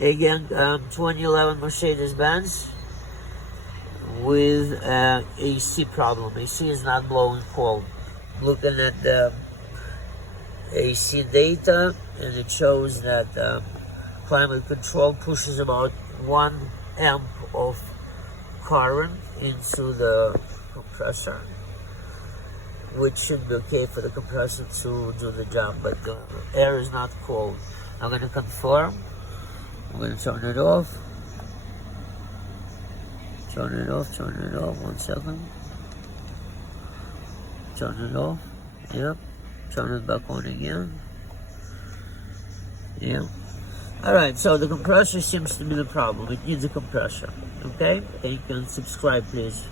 Again, 2011 Mercedes Benz with AC problem. AC is not blowing cold. Looking at the AC data, and it shows that climate control pushes about 1 amp of current into the compressor, which should be okay for the compressor to do the job, but the air is not cold. I'm going to confirm. I'm going to turn it off. Turn it off, turn it off. 1 second. Turn it off. Yep. Turn it back on again. Yeah. Alright, so the compressor seems to be the problem. It needs a compressor. Okay? Thank you, and subscribe please.